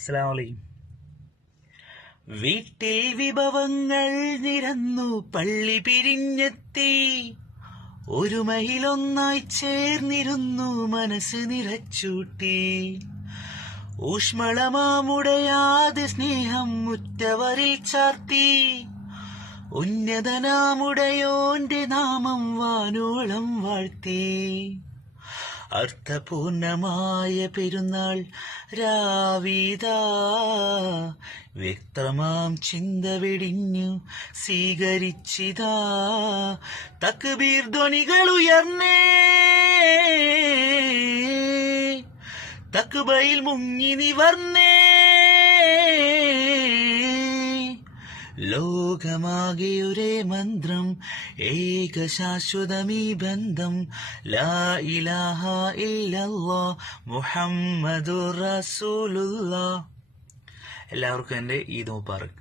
അസ്സലാമു അലൈക്കും. വീട്ടിൽ വിഭവങ്ങൾ നിരന്നു പള്ളി പിരിഞ്ഞെത്തി, ഒരുമയിലൊന്നായി ചേർന്നിരുന്നു മനസ്സ് നിറച്ചൂട്ടി. ഊഷ്മളമാമുടയാതെ സ്നേഹം ഉറ്റവരിൽ ചാർത്തി, ഉന്നതനാമുടയോന്റെ നാമം വാനോളം വാഴ്ത്തി. അർത്ഥപൂർണമായ പെരുന്നാൾ രാവിതാ, വ്യക്തമാം ചിന്ത വെടിഞ്ഞു സ്വീകരിച്ചിതാ. തക്ബീർ ധ്വനികൾ ഉയർന്നേ, തക്ബയിൽ മുങ്ങി നിവർന്നേ. ലോകമാകെ ഒരേ മന്ത്രം, ഏക ശാശ്വതമീ ബന്ധം. ലാ ഇലാഹ ഇല്ലല്ലാഹ് മുഹമ്മദുർ റസൂലുള്ളാഹ്. എല്ലാവർക്കും എൻ്റെ ഈദ് മുബാറക്.